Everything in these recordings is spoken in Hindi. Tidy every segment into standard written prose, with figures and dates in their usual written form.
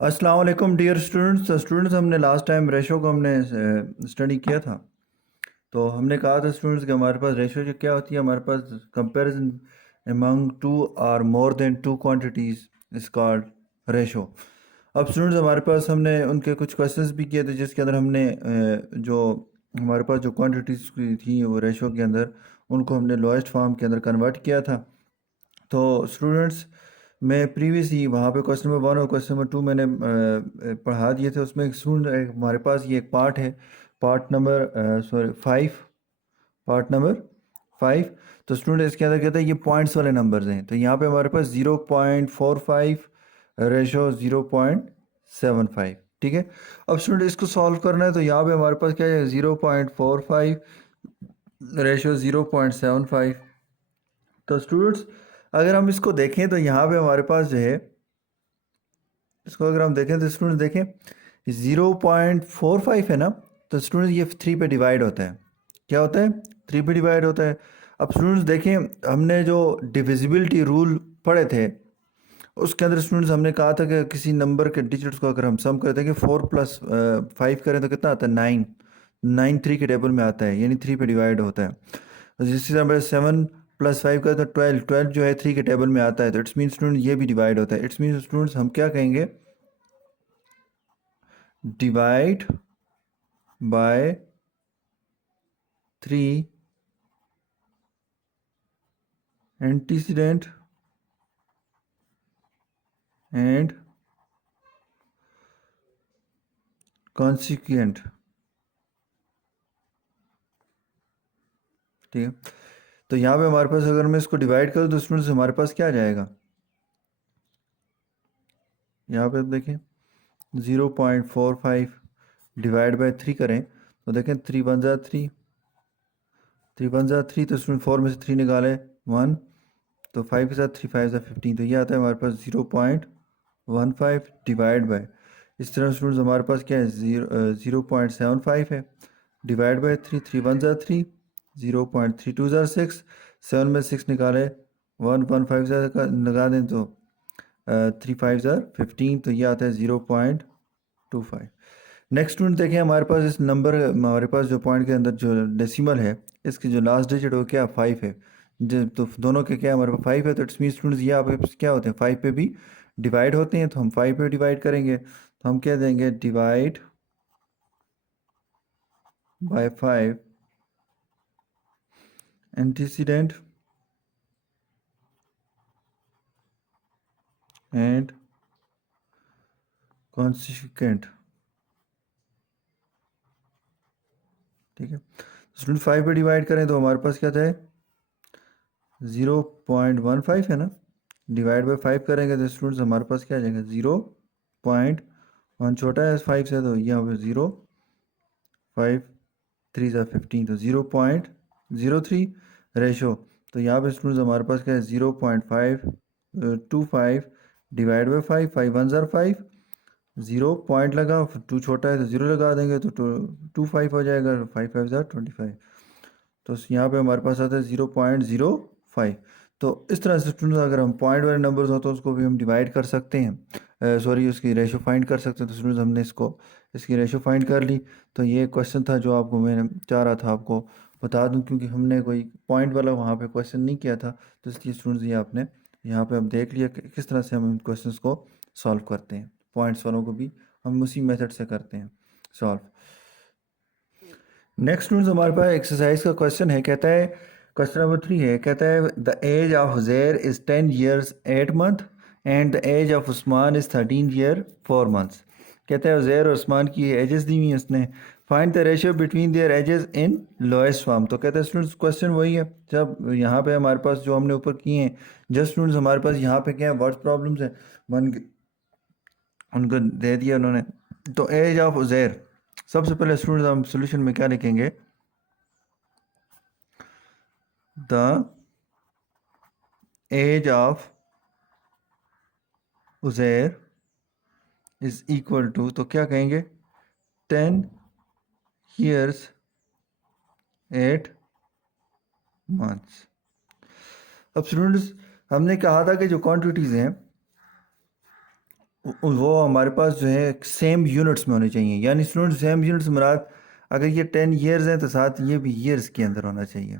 अस्सलाम वालेकुम डियर स्टूडेंट्स हमने लास्ट टाइम रेशो को हमने स्टडी किया था। तो हमने कहा था स्टूडेंट्स कि हमारे पास रेशो जो क्या होती है, हमारे पास कंपैरिजन अमंग टू और more than two quantities is called ratio. अब स्टूडेंट्स हमारे पास हमने उनके कुछ क्वेश्चंस भी किए थे जिसके अंदर हमने जो हमारे पास जो क्वांटिटीज थी वो रेशो के अंदर उनको हमने लोएस्ट फॉर्म के अंदर कन्वर्ट किया था। तो स्टूडेंट्स मैं प्रीवियस ही वहाँ पे क्वेश्चन नंबर 1 और क्वेश्चन नंबर 2 मैंने पढ़ा दिए थे। उसमें एक स्टूडेंट हमारे पास ये एक पार्ट है, पार्ट नंबर 5, पार्ट नंबर 5। तो स्टूडेंट इसके अंदर कहते हैं ये पॉइंट्स वाले नंबर्स हैं। तो यहाँ पे हमारे पास 0.45 रेशो 0.75, ठीक है। अब स्टूडेंट इसको सॉल्व करना है तो यहाँ पे हमारे पास क्या है, 0.45 रेशो 0.75। तो स्टूडेंट्स अगर हम इसको देखें तो यहाँ पे हमारे पास जो है, इसको अगर हम देखें तो स्टूडेंट देखें 0.45 है ना। तो स्टूडेंट ये 3 पे डिवाइड होता है। क्या होता है? 3 पे डिवाइड होता है। अब स्टूडेंट्स देखें हमने जो डिविजिबिलिटी रूल पढ़े थे उसके अंदर स्टूडेंट्स हमने कहा था कि किसी नंबर के डिजिट्स को अगर हम सम करते हैं कि 4+5 करें तो कितना आता है, 9। 9 3 के टेबल में आता है, यानी 3 पे डिवाइड होता है। तो जिस तरह 7+5 का तो 12, 12 जो है 3 के टेबल में आता है। तो इट्स मीन स्टूडेंट ये भी डिवाइड होता है। इट्स मीन स्टूडेंट्स हम क्या कहेंगे, divide by 3 antecedent and consequent, ठीक है। तो यहाँ पे हमारे पास अगर मैं इसको डिवाइड करूँ तो स्टूडेंट्स हमारे पास क्या आ जाएगा, यहाँ पे देखें 0.45 डिवाइड बाय 3 करें तो देखें 3 1 ज़ा 3, 3 1 ज़ा 3। तो स्टूडेंट 4 में से 3 निकाले 1, तो 5 के साथ 3 5 ज़ा 15। तो ये आता है हमारे पास 0.15 डिवाइड बाय, इस तरह स्टूडेंट्स हमारे पास क्या है 0.75 है डिवाइड बाय 3। 3 1 ज़ा 3, 0.32 ज़ा 6, 7 में 6 निकाले 1, 1 5 ज़ा लगा दें तो 3 5 ज़ा 15। तो ये आता है 0.25। नेक्स्ट स्टूडेंट देखें हमारे पास इस नंबर, हमारे पास जो पॉइंट के अंदर जो डेसिमल है इसकी जो लास्ट डिजिट वो क्या 5 है। तो दोनों के क्या हमारे पास 5 है। तो इट्स मीन स्टूडेंट्स ये आपके पास क्या होते हैं, 5 पे भी डिवाइड होते हैं। तो हम 5 पे डिवाइड करेंगे तो हम क्या देंगे, divide by 5 antecedent and consequent, ठीक है। स्टूडेंट 5 पे डिवाइड करें तो हमारे पास क्या था, 0.15 है ना। डिवाइड बाय 5 करेंगे तो स्टूडेंट्स हमारे पास क्या आ जाएगा, 0.1 छोटा है 5 से, तो यहाँ पे 0.5 3 ज़ा 15, तो 0.03 रेशो। तो यहाँ पे स्टूडेंट्स हमारे पास क्या है 0.525 डिवाइड बाई 5, 5 1 ज़ा 5, 0 पॉइंट लगा, 2 छोटा है तो 0 लगा देंगे तो 2 5 हो जाएगा, 5 5 ज़ा 25। तो यहाँ पे हमारे पास आता है 0.05। तो इस तरह से स्टूडेंट्स अगर हम पॉइंट वाले नंबर्स हो तो उसको भी हम डिवाइड कर सकते हैं, सॉरी उसकी रेशो फाइंड कर सकते हैं। तो स्टूडेंट्स हमने इसको इसकी रेशो फाइंड कर ली। तो ये क्वेश्चन था जो आपको मैंने चाह रहा था आपको बता दूं, क्योंकि हमने कोई पॉइंट वाला वहाँ पे क्वेश्चन नहीं किया था। तो इसलिए स्टूडेंट्स ये आपने यहाँ पे अब देख लिया कि किस तरह से हम इन क्वेश्चंस को सॉल्व करते हैं। पॉइंट्स वालों को भी हम उसी मेथड से करते हैं सॉल्व। नेक्स्ट स्टूडेंट्स हमारे पास एक्सरसाइज का क्वेश्चन है, कहता है क्वेश्चन नंबर 3 है, कहता है the age of Zair is 10 years 8 month and the age of Usman is 13 year 4 months. कहता है ज़ैर और उस्मान की एजेस दी हुई हैं उसने, find the ratio between their edges in lowest form. तो कहता है स्टूडेंट्स क्वेश्चन वही है जब यहाँ पे हमारे पास जो हमने ऊपर किए हैं, जस्ट स्टूडेंट्स हमारे पास यहाँ पे क्या है, वर्ड प्रॉब्लम्स है बन उनको दे दिया उन्होंने। तो एज ऑफ ज़ैर, सबसे पहले स्टूडेंट्स हम सोल्यूशन में क्या लिखेंगे, the age of Uzair is equal to, तो क्या कहेंगे 10 years 8 months। अब स्टूडेंट्स हमने कहा था कि जो क्वांटिटीज़ हैं वो हमारे पास जो है सेम यूनिट्स में होने चाहिए, यानी स्टूडेंट सेम यूनिट्स मुराद अगर ये 10 ईयर्स हैं तो साथ ये भी ईयर्स के अंदर होना चाहिए।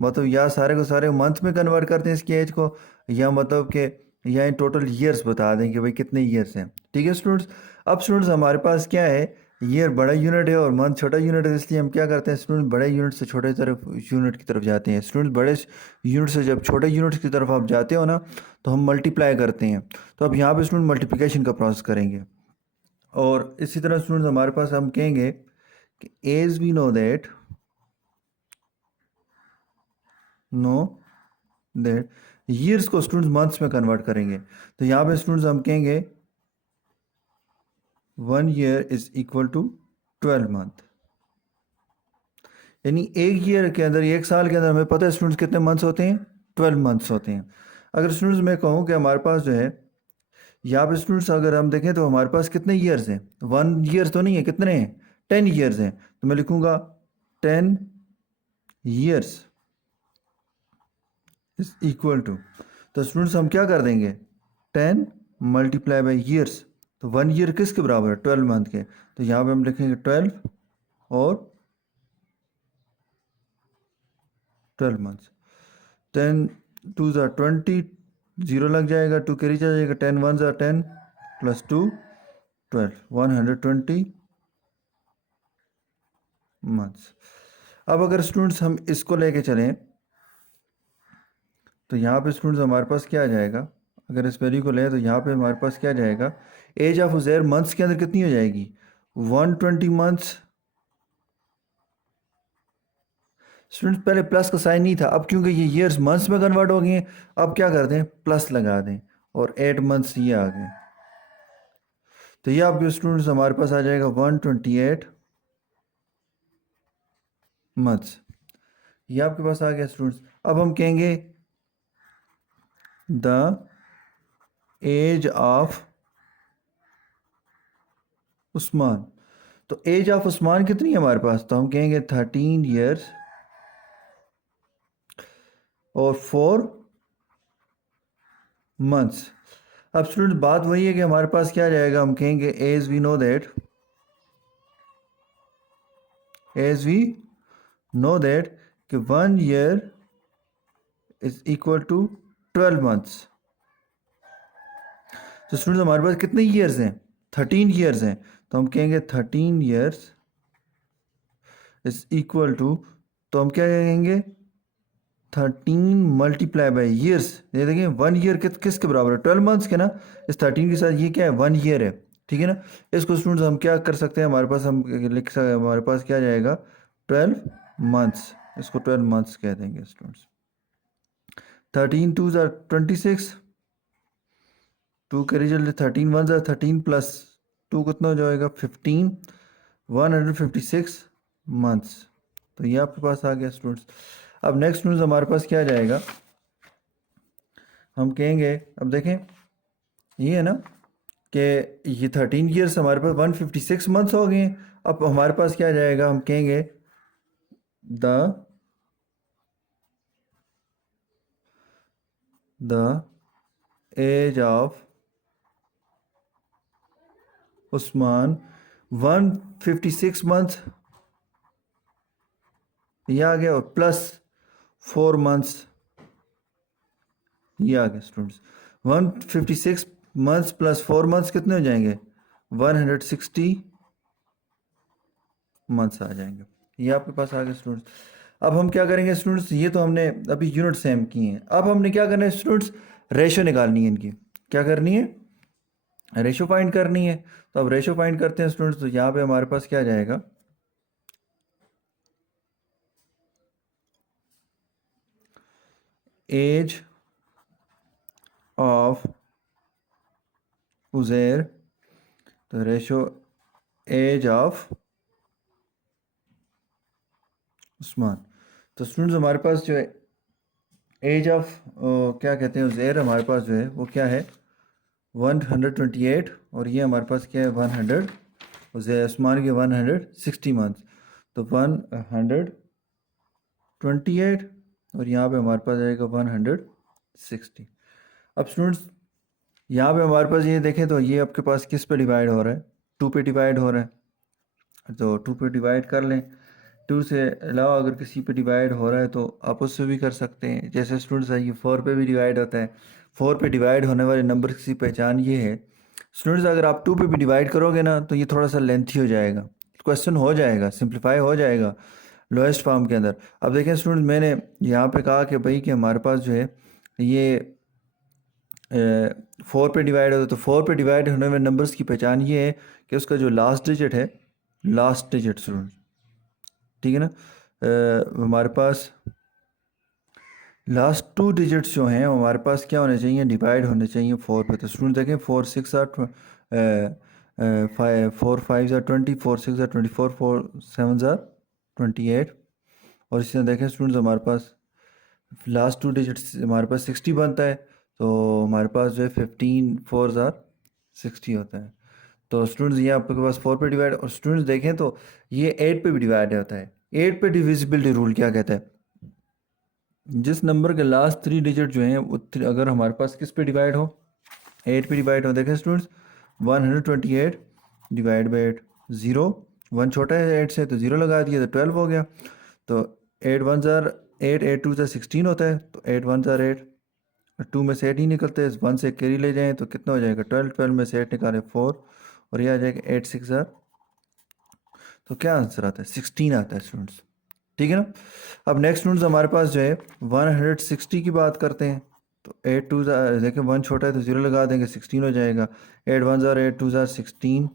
मतलब या सारे को सारे मंथ में कन्वर्ट करते हैं इसकी एज को, या मतलब कि या टोटल ईयर्स बता दें कि भाई कितने ईयर्स हैं। ठीक है स्टूडेंट्स। अब स्टूडेंट्स हमारे पास क्या है, ईयर बड़ा यूनिट है और मंथ छोटा यूनिट है, इसलिए हम क्या करते हैं स्टूडेंट बड़े यूनिट से छोटे तरफ यूनिट की तरफ जाते हैं। स्टूडेंट बड़े यूनिट से जब छोटे यूनिट की तरफ आप जाते हो ना तो हम मल्टीप्लाई करते हैं। तो अब यहाँ पे स्टूडेंट मल्टीप्लिकेशन का प्रोसेस करेंगे। और इसी तरह स्टूडेंट्स हमारे पास हम कहेंगे कि as we know that years को स्टूडेंट्स मंथ्स में कन्वर्ट करेंगे। तो यहाँ पे स्टूडेंट्स हम कहेंगे 1 year is equal to 12 month. यानी एक ईयर के अंदर, एक साल के अंदर हमें पता है स्टूडेंट्स कितने मंथ्स होते हैं, 12 मंथ्स होते हैं। अगर स्टूडेंट्स मैं कहूँ कि हमारे पास जो है यहाँ पे स्टूडेंट्स अगर हम देखें तो हमारे पास कितने ईयर्स हैं, 1 ईयर्स तो नहीं है, कितने हैं, 10 ईयर्स हैं। तो मैं लिखूँगा 10 ईयर्स इज इक्वल टू, तो स्टूडेंट्स हम क्या कर देंगे 10 मल्टीप्लाई बाई ईयर्स। तो 1 ईयर किसके बराबर है, 12 मंथ के। तो यहाँ पे हम लिखेंगे 12 और 12 मंथ्स। 10 2 ज़ा 20, ज़ीरो लग जाएगा, 2 कैरी चला जाएगा, 10 1 ज़ा 10 प्लस 2 12, 120 मंथ्स। अब अगर स्टूडेंट्स हम इसको लेके चलें तो यहाँ पे स्टूडेंट्स हमारे पास क्या आ जाएगा, अगर इस वैल्यू को लें तो यहाँ पे हमारे पास क्या आ जाएगा, एज ऑफ उज़ैर मंथ्स के अंदर कितनी हो जाएगी, 120 मंथ्स। स्टूडेंट्स पहले प्लस का साइन नहीं था, अब क्योंकि ये ईयर्स मंथ्स में कन्वर्ट हो गए हैं, अब क्या कर दें प्लस लगा दें और 8 मंथ्स ये आ गए। तो ये आपके स्टूडेंट्स हमारे पास आ जाएगा 128 मंथ्स। ये आपके पास आ गया स्टूडेंट्स। अब हम कहेंगे द एज ऑफ उस्मान। तो एज ऑफ उस्मान कितनी है हमारे पास, तो हम कहेंगे 13 ईयर्स और 4 मंथ्स। अब स्टूडेंट बात वही है कि हमारे पास क्या जाएगा, हम कहेंगे एज वी नो दैट कि 1 year is equal to 12 months. तो स्टूडेंट्स हमारे पास कितने ईयर्स हैं, 13 ईयर्स हैं। तो हम कहेंगे 13 ईयर्स इज इक्वल टू, तो हम क्या कहेंगे 13 मल्टीप्लाई बाई ईयर्स। ये देखिए 1 ईयर किसके बराबर है, 12 मंथ्स के ना। इस 13 के साथ ये क्या है, 1 ईयर है। ठीक है ना। इसको स्टूडेंट्स हम क्या कर सकते हैं, हमारे पास हम लिख सकते हैं, हमारे पास क्या जाएगा 12 मंथ्स। इसको 12 मंथ्स कह देंगे स्टूडेंट्स। 13 2 ज़ा 26, 2 के रिजल्ट 13 1 ज़ा 13 प्लस 2 कितना हो जाएगा 15, 156 मंथ्स। तो ये आपके पास आ गया स्टूडेंट्स। अब नेक्स्ट स्टूडेंट्स हमारे पास क्या जाएगा, हम कहेंगे अब देखें ये है ना कि ये 13 ईयर्स हमारे पास 156 मंथ्स हो गए हैं। अब हमारे पास क्या जाएगा, हम कहेंगे the age of Usman 156 months, ये आ गया, और प्लस 4 मंथ्स ये आ गया स्टूडेंट्स। 156 मंथ्स प्लस 4 मंथ्स कितने हो जाएंगे, 160 मंथ्स आ जाएंगे। ये आपके पास आ गया स्टूडेंट्स। अब हम क्या करेंगे स्टूडेंट्स, ये तो हमने अभी यूनिट सेम की हैं, अब हमने क्या करना है स्टूडेंट्स, रेशो निकालनी है इनकी। क्या करनी है, रेशो फाइंड करनी है। तो अब रेशो फाइंड करते हैं स्टूडेंट्स। तो यहाँ पे हमारे पास क्या जाएगा, एज ऑफ उज़ैर, तो रेशो एज ऑफ उस्मान। तो स्टूडेंट्स हमारे पास जो है एज ऑफ क्या कहते हैं उज़ैर, हमारे पास जो है वो क्या है 128, और ये हमारे पास क्या है 100, उज़ैर उस्मान के 160 मंथ्स। तो 128 और यहाँ पे हमारे पास आएगा 160। अब स्टूडेंट्स यहाँ पे हमारे पास ये देखें तो ये आपके पास किस पे डिवाइड हो रहा है, 2 पे डिवाइड हो रहा है, तो 2 पे डिवाइड कर लें। 2 से अलावा अगर किसी पे डिवाइड हो रहा है तो आप उससे भी कर सकते हैं। जैसे स्टूडेंट्स है, ये 4 पे भी डिवाइड होता है। 4 पे डिवाइड होने वाले नंबर की पहचान ये है स्टूडेंट्स, अगर आप 2 पे भी डिवाइड करोगे ना तो ये थोड़ा सा लेंथी हो जाएगा, क्वेश्चन हो जाएगा, सिंप्लीफाई हो जाएगा लोएस्ट फॉर्म के अंदर। अब देखें स्टूडेंट्स, मैंने यहाँ पे कहा कि भाई कि हमारे पास जो है ये 4 पे डिवाइड होता है, तो 4 पे डिवाइड होने वाले नंबर्स की पहचान ये है कि उसका जो लास्ट डिजिट है, लास्ट डिजिट स्टूडेंट, ठीक है ना, हमारे पास लास्ट 2 डिजिट्स जो हैं हमारे पास क्या होने चाहिए, डिवाइड होने चाहिए 4 पे। तो स्टूडेंट देखें 4 6 आर 4 5 आर 20, 4 6 आर 24, 4 7 आर 28। और इसी तरह देखें स्टूडेंट्स, हमारे पास लास्ट 2 डिजिट्स हमारे पास 60 बनता है, तो हमारे पास जो है 15 4 आर 60 होता है। तो स्टूडेंट्स ये आपके पास 4 पे डिवाइड, और स्टूडेंट्स देखें तो ये 8 पे भी डिवाइड होता है। 8 पे डिविजिबिलिटी रूल क्या कहता है, जिस नंबर के लास्ट 3 डिजिट जो हैं वो अगर हमारे पास किस पे डिवाइड हो, 8 पे डिवाइड हो। देखें स्टूडेंट्स 128 डिवाइड बाई 8, 0, 1 छोटा है 8 से तो 0 लगा दिया तो 12 हो गया। तो 8 1 ज़ार 8, 8 2 ज़ार 16 होता है, तो 8 1 ज़ार 8, 2 में से 8 ही निकलते हैं, 1 से कैरी ले जाएं तो कितना हो जाएगा 12, 12 में से 8 निकालें 4, और ये आ जाएगा 8 6 ज़ार, तो क्या आंसर आता है 16 आता है स्टूडेंट्स, ठीक है ना। अब नेक्स्ट स्टूडेंट्स हमारे पास जो है 160 की बात करते हैं, तो 8 2 देखिए 1 छोटा है तो 0 लगा देंगे 16 हो जाएगा। 8 1 ज़ार 8 2 ज़ार 16,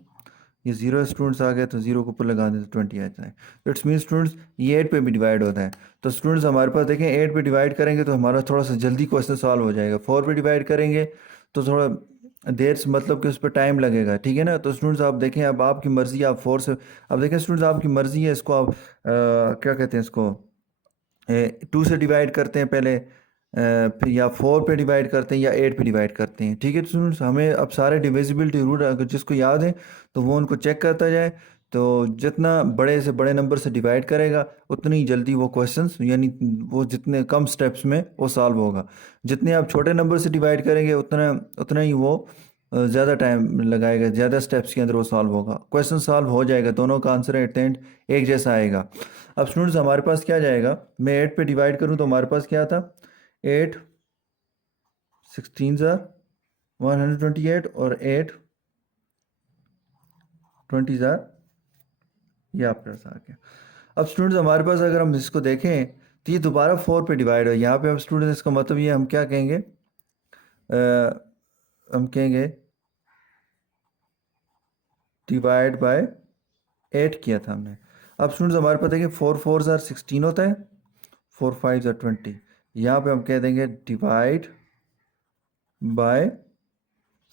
ये 0 स्टूडेंट्स आ गए तो 0 के ऊपर लगा दें तो 20 आ जाए। तो इट्स मीन स्टूडेंट्स ये 8 पे भी डिवाइड होता है। तो स्टूडेंट्स हमारे पास देखें 8 पे डिवाइड करेंगे तो हमारा थोड़ा सा जल्दी क्वेश्चन सॉल्व हो जाएगा। 4 पे डिवाइड करेंगे तो थोड़ा देर से, मतलब कि उस पर टाइम लगेगा, ठीक है ना। तो स्टूडेंट्स आप देखें, अब आपकी मर्ज़ी, आप 4 से, अब देखें स्टूडेंट्स आपकी मर्ज़ी है, इसको आप क्या कहते हैं, इसको 2 से डिवाइड करते हैं पहले, फिर या 4 पे डिवाइड करते हैं या 8 पे डिवाइड करते हैं, ठीक है स्टूडेंट्स। हमें अब सारे डिविजिबिलिटी रूल अगर जिसको याद है तो वो उनको चेक करता जाए, तो जितना बड़े से बड़े नंबर से डिवाइड करेगा उतनी जल्दी वो क्वेश्चंस, यानी वो जितने कम स्टेप्स में वो सॉल्व होगा। जितने आप छोटे नंबर से डिवाइड करेंगे उतना उतना ही वो ज़्यादा टाइम लगाएगा, ज़्यादा स्टेप्स के अंदर वो सॉल्व होगा, क्वेश्चन सॉल्व हो जाएगा, दोनों का आंसर एट द एंड एक जैसा आएगा। अब स्टूडेंट्स हमारे पास क्या जाएगा, मैं 8 पे डिवाइड करूं तो हमारे पास क्या था, 8 16 ज़ार 128 और 8 20 ज़ार, ये आपके पास आ गया। अब स्टूडेंट्स हमारे पास अगर हम इसको देखें तो ये दोबारा 4 पे डिवाइड हो, यहाँ पे अब स्टूडेंट्स इसका मतलब ये हम क्या कहेंगे, हम कहेंगे डिवाइड बाय 8 किया था हमने। अब स्टूडेंट्स हमारे पास देखिए 4 4 ज़ार 16 होता है, 4 5 ज़ार 20, यहाँ पे हम कह देंगे डिवाइड बाय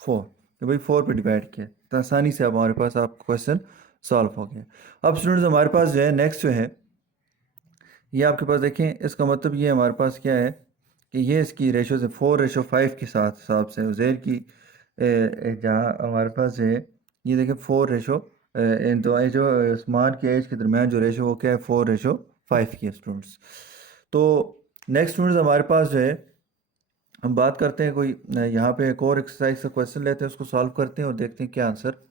4, कि भाई 4 पे डिवाइड किया, तो आसानी से अब हमारे पास आपका क्वेश्चन सॉल्व हो गया। अब स्टूडेंट्स हमारे पास जो है नेक्स्ट जो है, ये आपके पास देखें, इसका मतलब ये हमारे पास क्या है कि ये इसकी रेशो से 4:5 के साथ हिसाब से उज़ैर की जहाँ हमारे पास है, ये देखें 4 इन दो जो स्मार्ट के एज के दरमियान जो रेशो वो क्या है 4:5 की है स्टूडेंट्स। तो नेक्स्ट स्टूडेंट्स हमारे पास जो है, हम बात करते हैं कोई यहाँ पे एक और एक्सरसाइज का क्वेश्चन लेते हैं, उसको सॉल्व करते हैं और देखते हैं क्या आंसर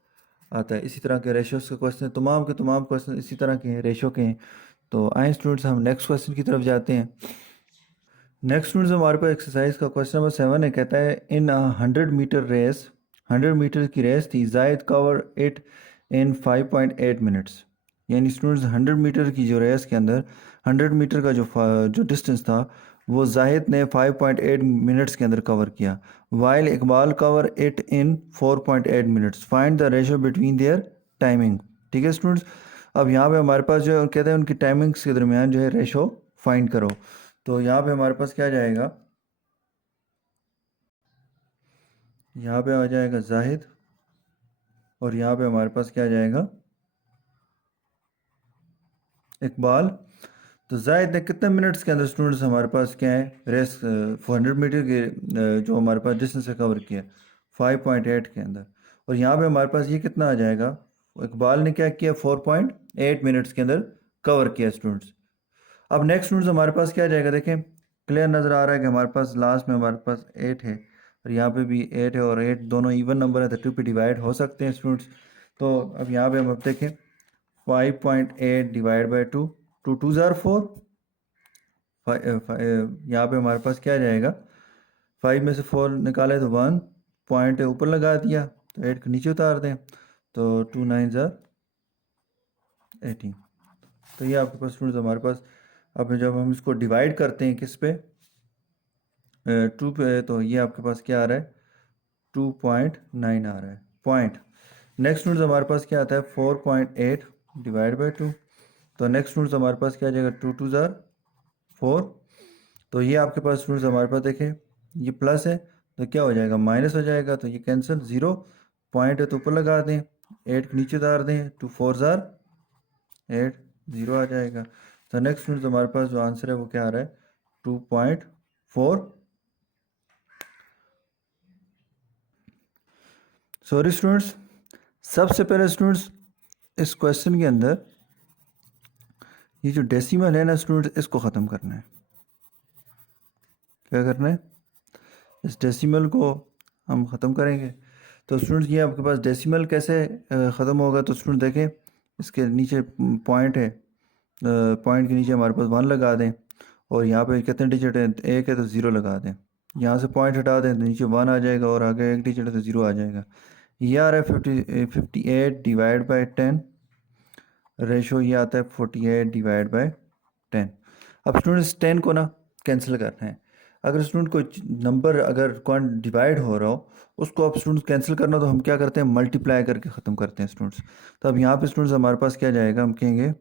आता है। इसी तरह के रेशियोज के क्वेश्चन, तमाम के तमाम क्वेश्चन इसी तरह के हैं, रेशो के हैं। तो आए स्टूडेंट्स हम नेक्स्ट क्वेश्चन की तरफ जाते हैं। नेक्स्ट स्टूडेंट्स हमारे पास एक्सरसाइज का क्वेश्चन नंबर 7 है, कहता है इन 100 मीटर रेस, 100 मीटर की रेस थी, जायद कवर इट इन 5.8 मिनट्स। यानी स्टूडेंट्स 100 मीटर की जो रेस के अंदर 100 मीटर का जो डिस्टेंस था वो जाहिद ने 5.8 मिनट्स के अंदर कवर किया, while Iqbal cover it in 4.8 minutes, find the ratio between their timing. ठीक है स्टूडेंट्स, अब यहाँ पे हमारे पास जो कहते हैं उनकी टाइमिंग्स के दरमियान जो है रेशो फाइंड करो। तो यहाँ पे हमारे पास क्या जाएगा, यहाँ पे आ जाएगा जाहिद, और यहाँ पे हमारे पास क्या जाएगा इकबाल। तो जाहिद ने कितने मिनट्स के अंदर स्टूडेंट्स हमारे पास क्या है रेस 400 मीटर के जो हमारे पास डिस्टेंस है कवर किया 5.8 के अंदर, और यहाँ पे हमारे पास ये कितना आ जाएगा, इकबाल ने क्या किया 4.8 मिनट्स के अंदर कवर किया स्टूडेंट्स। अब नेक्स्ट स्टूडेंट्स हमारे पास क्या जाएगा, देखें क्लियर नज़र आ रहा है कि हमारे पास लास्ट में हमारे पास 8 है, और यहाँ पे भी 8 है और 8 दोनों इवन नंबर है तो 2 पे डिवाइड हो सकते हैं स्टूडेंट्स। तो अब यहाँ पे हम अब देखें 5.8 डिवाइड बाई 2, 2 2 ज़ार 4, यहाँ पे हमारे पास क्या जाएगा, 5 में से 4 निकाले तो 1 पॉइंट ऊपर लगा दिया तो 8 को नीचे उतार दें तो 2 9 ज़ार 18। तो ये आपके पास स्टूडेंट्स हमारे पास, अब जब हम इसको डिवाइड करते हैं किस पे, 2 पे, तो ये आपके पास क्या आ रहा है 2.9 आ रहा है पॉइंट। नेक्स्ट स्टूडेंट्स हमारे पास क्या आता है 4.8 डिवाइड बाई 2, तो नेक्स्ट स्टूडेंट्स हमारे पास क्या आ जाएगा 2 2 ज़ार 4। तो ये आपके पास स्टूडेंट्स हमारे पास देखें ये प्लस है तो क्या हो जाएगा माइनस हो जाएगा, तो ये कैंसिल, 0 पॉइंट है तो ऊपर लगा दें, 8 नीचे उतार दें, 2 4 ज़ार 8, 0 आ जाएगा। तो नेक्स्ट स्टूडेंट्स हमारे पास जो आंसर है वो क्या आ रहा है 2.4। सॉरी स्टूडेंट्स, सबसे पहले स्टूडेंट्स इस क्वेश्चन के अंदर ये जो डेसिमल है ना स्टूडेंट्स, इसको ख़त्म करना है। क्या करना है, इस डेसिमल को हम ख़त्म करेंगे। तो स्टूडेंट्स ये आपके पास डेसिमल कैसे ख़त्म होगा, तो स्टूडेंट देखें इसके नीचे पॉइंट है, पॉइंट के नीचे हमारे पास 1 लगा दें और यहाँ पे कितने डिजिट हैं, 1 है तो 0 लगा दें, यहाँ से पॉइंट हटा दें तो नीचे 1 आ जाएगा और आगे 1 डिजिट है तो 0 आ जाएगा। ये आ रहा है 58 डिवाइड बाई 10, रेशो ये आता है 48 डिवाइड बाई 10। अब स्टूडेंट्स 10 को ना कैंसिल करना है। अगर स्टूडेंट कोई नंबर अगर कौन डिवाइड हो रहा हो उसको अब स्टूडेंट्स कैंसिल करना तो हम क्या करते हैं मल्टीप्लाई करके ख़त्म करते हैं स्टूडेंट्स। तो अब यहाँ पे स्टूडेंट्स हमारे पास क्या जाएगा, हम कहेंगे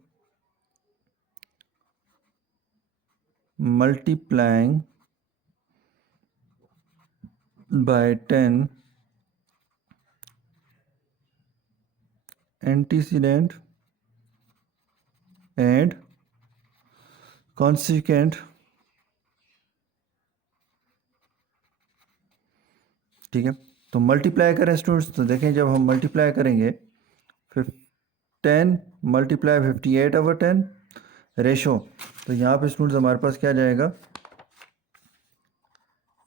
multiplying by 10 antecedent and consequent. ठीक है, तो मल्टीप्लाई करें स्टूडेंट्स, तो देखें जब हम मल्टीप्लाई करेंगे 10 मल्टीप्लाई 58 ओवर 10 रेशो, तो यहाँ पे स्टूडेंट्स हमारे पास क्या जाएगा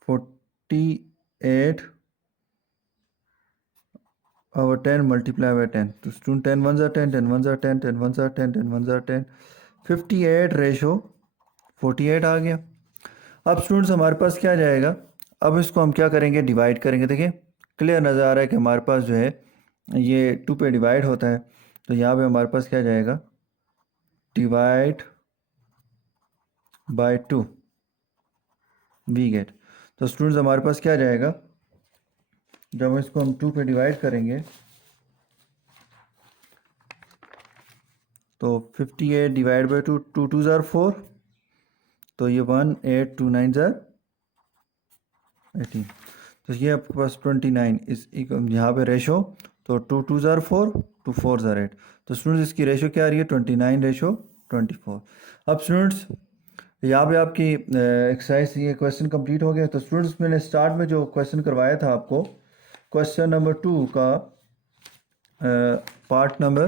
48 ओवर 10 मल्टीप्लाई बाई 10। तो स्टूडेंट 10 1 ज़ा 10, 10 1 ज़ा 10, 10 1 ज़ा 10, 10 1 ज़ा 10, 58 रेशो 48 आ गया। अब स्टूडेंट्स हमारे पास क्या जाएगा, अब इसको हम क्या करेंगे डिवाइड करेंगे। देखिए क्लियर नज़र आ रहा है कि हमारे पास जो है ये 2 पे डिवाइड होता है, तो यहाँ पे हमारे पास क्या जाएगा डिवाइड बाय 2 वी गेट। तो स्टूडेंट्स हमारे पास क्या जाएगा, जब इसको हम 2 पे डिवाइड करेंगे तो 58 डिवाइड बाई 2, 2 2 ज़ार 4, तो ये 1 8 2 9 ज़ार 18। तो ये आपके पास 29 इस यहाँ पे रेशो, तो 2 2 ज़ार 4, 2 4 ज़ार 8। तो स्टूडेंट्स इसकी रेशो क्या आ रही है 29 रेशो 24। अब स्टूडेंट्स यहाँ पे आपकी एक्सरसाइज ये क्वेश्चन कंप्लीट हो गया। तो स्टूडेंट्स मैंने स्टार्ट में जो क्वेश्चन करवाया था आपको, क्वेश्चन नंबर 2 का पार्ट नंबर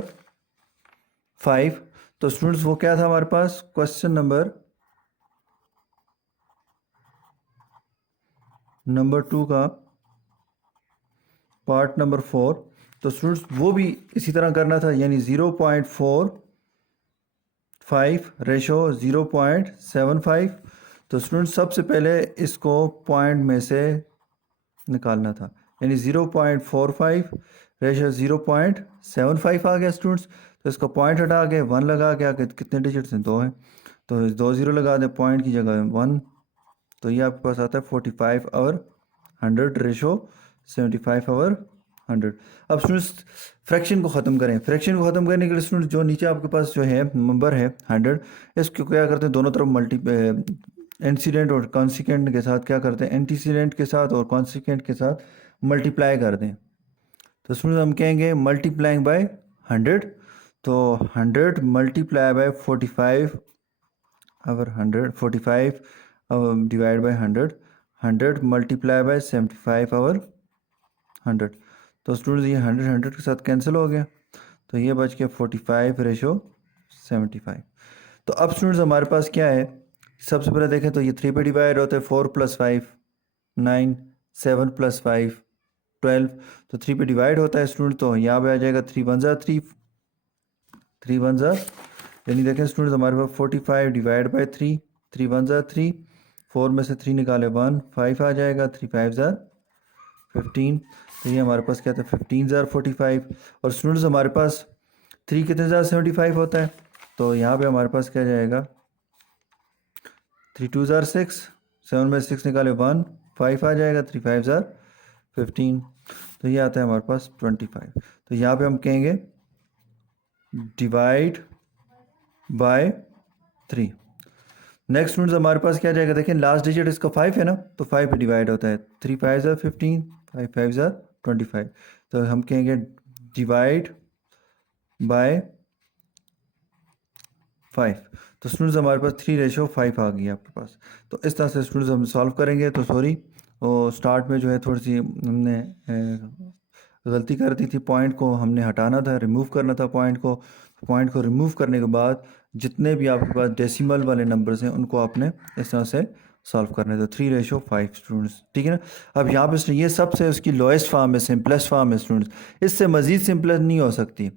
5, तो स्टूडेंट्स वो क्या था हमारे पास क्वेश्चन नंबर 2 का पार्ट नंबर 4। तो स्टूडेंट्स वो भी इसी तरह करना था, यानी 0.45 रेशो 0.75। तो स्टूडेंट्स सबसे पहले इसको पॉइंट में से निकालना था, यानी 0.45 रेशो 0.75 आ गया स्टूडेंट्स। तो इसका पॉइंट हटा के 1 लगा के आगे कितने डिजिट्स हैं 2 हैं, तो 2 0 लगा दें पॉइंट की जगह 1, तो ये आपके पास आता है 45 ओवर 100 रेशो 75 ओवर 100। अब स्टूडेंट्स फ्रैक्शन को ख़त्म करें। फ्रैक्शन को ख़त्म करने के लिए स्टूडेंट्स जो नीचे आपके पास जो है नंबर है 100, इसको क्या करते हैं दोनों तरफ इंसिडेंट और कॉन्सिक्वेंट के साथ क्या करते हैं, एंटीसीडेंट के साथ और कॉन्सिक्वेंट के साथ मल्टीप्लाई कर दें। तो स्टूडेंट्स हम कहेंगे मल्टीप्लाइंग बाय 100, तो 100 multiply by 45 over 100, 45 divide by 100, 100 multiply by 75 over 100। तो स्टूडेंट्स ये 100 100 के साथ कैंसिल हो गया, तो ये बच गया 45 रेशो 75। तो अब स्टूडेंट्स हमारे पास क्या है, सबसे पहले देखें तो ये 3 पे डिवाइड होता है, 4 + 5 9, 7 + 5 12, तो 3 पे डिवाइड होता है स्टूडेंट, तो यहाँ पे आ जाएगा 3 × 1 = 3, 3 × 1 = यानी देखें स्टूडेंट्स हमारे पास 45 डिवाइड बाई 3, 3 × 1 = 3, 4 में से 3 निकाले 1, 5 आ जाएगा, 3 × 5 = 15, तो ये हमारे पास क्या था 15 * 45। और स्टूडेंट्स हमारे पास 3 कितने ज़्यादा 75 होता है, तो यहाँ पे हमारे पास क्या जाएगा 3 × 2 = 6, 7 में 6 निकाले 1, 5 आ जाएगा, 3 × 5 = 15, तो ये आता है हमारे पास 25। तो यहाँ पे हम कहेंगे डिवाइड बाय 3। नेक्स्ट स्टूडेंट्स हमारे पास क्या जाएगा, देखें लास्ट डिजिट इसका 5 है ना, तो 5 पे डिवाइड होता है, 3 × 5 = 15, 5 × 5 = 25, तो हम कहेंगे डिवाइड बाय 5। तो स्टूडेंट्स हमारे पास 3:5 आ गई है आपके पास। तो इस तरह से स्टूडेंट्स हम सॉल्व करेंगे। तो सॉरी, और स्टार्ट में जो है थोड़ी सी हमने गलती कर दी थी, पॉइंट को हमने हटाना था, रिमूव करना था पॉइंट को। पॉइंट को रिमूव करने के बाद जितने भी आपके पास डेसिमल वाले नंबर्स हैं उनको आपने इस तरह से सॉल्व करना है। तो 3:5 स्टूडेंट्स, ठीक है ना। अब यहाँ पे ये सबसे उसकी लोएस्ट फॉर्म है, सिंपलेस्ट फॉर्म है स्टूडेंट्स, इससे मज़ीद सिंपलेस्ट नहीं हो सकती।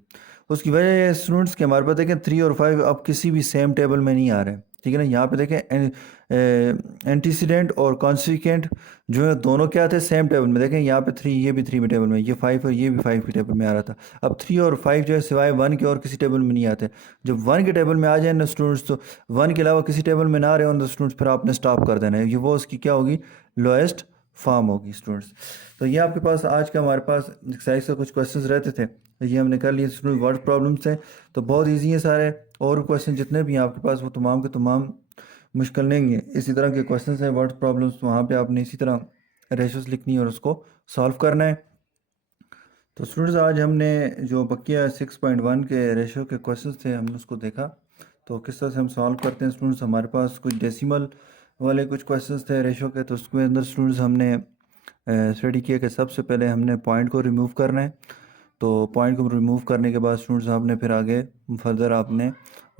उसकी वजह है स्टूडेंट्स के हमारे पास देखें 3 और 5 अब किसी भी सेम टेबल में नहीं आ रहे, ठीक है ना। यहाँ पे देखें एंटीसीडेंट और कॉन्सिक्वेंट जो है दोनों क्या थे सेम टेबल में। देखें यहाँ पे 3, ये भी 3 में टेबल में, ये 5 और ये भी 5 के टेबल में आ रहा था। अब 3 और 5 जो है सिवाय 1 के और किसी टेबल में नहीं आते। जब 1 के टेबल में आ जाए ना स्टूडेंट्स, तो 1 के अलावा किसी टेबल में ना रहे हो ना स्टूडेंट्स, फिर आपने स्टॉप कर देना है। ये वो उसकी क्या होगी, लोएस्ट फॉर्म होगी स्टूडेंट्स। तो ये आपके पास आज का हमारे पास एक्सरसाइज से कुछ क्वेश्चंस रहते थे, तो ये हमने कर लिए स्टूडेंट। वर्ड प्रॉब्लम्स हैं तो बहुत इजी है सारे, और क्वेश्चन जितने भी हैं आपके पास वो तमाम के तमाम मुश्किल नहीं है। इसी तरह के क्वेश्चंस हैं वर्ड प्रॉब्लम्स, वहाँ पे आपने इसी तरह रेशोस लिखनी है और उसको सॉल्व करना है। तो स्टूडेंट्स आज हमने जो बकिया 6.1 के रेशो के क्वेश्चंस थे हमने उसको देखा, तो किस तरह से हम सॉल्व करते हैं स्टूडेंट्स। हमारे पास कुछ डेसिमल वाले कुछ क्वेश्चंस थे रेशो के, तो उसके अंदर स्टूडेंट्स हमने स्टडी किया कि सबसे पहले हमने पॉइंट को रिमूव करना है। तो पॉइंट को रिमूव करने के बाद स्टूडेंट्स आपने फिर आगे फर्दर आपने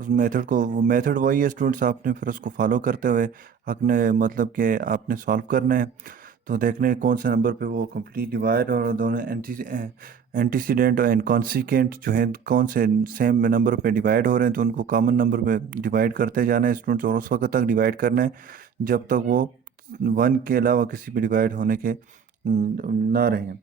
उस मेथड को, वो मेथड वही है स्टूडेंट्स, आपने फिर उसको फॉलो करते हुए आपने मतलब कि आपने सॉल्व करना है। तो देखने हैं कौन से नंबर पे वो कंप्लीट डिवाइड और दोनों एंटीसीडेंट और इनकॉन्सिक्वेंट जो है कौन से सेम नंबर पे डिवाइड हो रहे हैं, तो उनको कॉमन नंबर पे डिवाइड करते जाना है स्टूडेंट्स, और उस वक्त तक डिवाइड करना है जब तक वो 1 के अलावा किसी पे डिवाइड होने के ना रहें।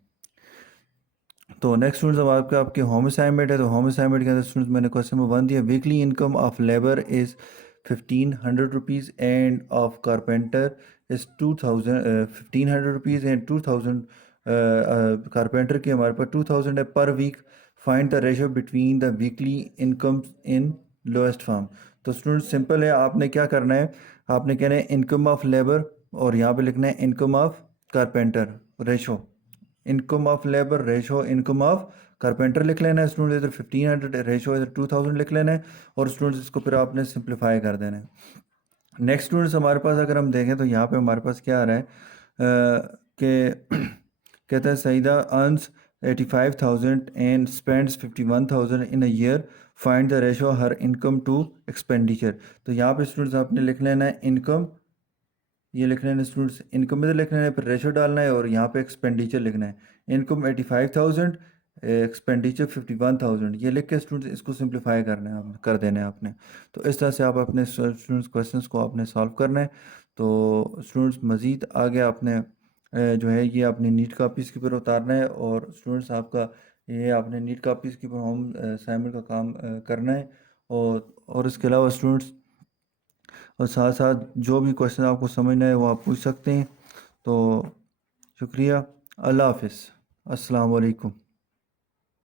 तो नेक्स्ट स्टूडेंट्स अब आपके होम असाइनमेंट है। तो होम असाइनमेंट के अंदर स्टूडेंट्स मैंने क्वेश्चन नंबर 1 दिया, weekly income of labour is 1500 rupees and of carpenter is 1500 rupees and 2000 carpenter की हमारे पास 2000 है per week. Find the ratio between the weekly income in lowest form. तो स्टूडेंट सिंपल है, आपने क्या करना है, आपने कहना है इनकम ऑफ लेबर और यहाँ पे लिखना है income of carpenter ratio, income of labour ratio income of carpenter लिख लेना है स्टूडेंट, इधर 1500 रेशो इधर 2000 लिख लेना है, और स्टूडेंट्स इसको फिर आपने सिंप्लीफाई कर देना है। नेक्स्ट स्टूडेंट्स हमारे पास अगर हम देखें तो यहाँ पे हमारे पास क्या आ रहा है कि कहता है Saeeda earns 85,000 and spends 51,000 in a year, find the ratio her income to expenditure. तो यहाँ पे स्टूडेंट्स आपने लिख लेना है इनकम, ये लिख लेना है स्टूडेंट्स, इनकम इधर लिख लेना है, फिर रेशो डालना है और यहाँ पे एक्सपेंडिचर लिखना है। इनकम 85,000, एक्सपेंडिचर 51,000, ये लिख के स्टूडेंट्स इसको सिंप्लीफाई करना है, आपने कर देना है आपने। तो इस तरह से आप अपने स्टूडेंट्स क्वेश्चंस को आपने सॉल्व करना है। तो स्टूडेंट्स मज़ीद आगे आपने जो है ये अपनी नीट कापीज़ के ऊपर उतारना है, और स्टूडेंट्स आपका ये आपने नीट कापीज़ के ऊपर होम असाइनमेंट का काम करना है। और इसके अलावा स्टूडेंट्स और साथ साथ जो भी क्वेश्चन आपको समझना है वो आप पूछ सकते हैं। तो शुक्रिया, अल्लाह हाफिज़, अस्सलाम वालेकुम।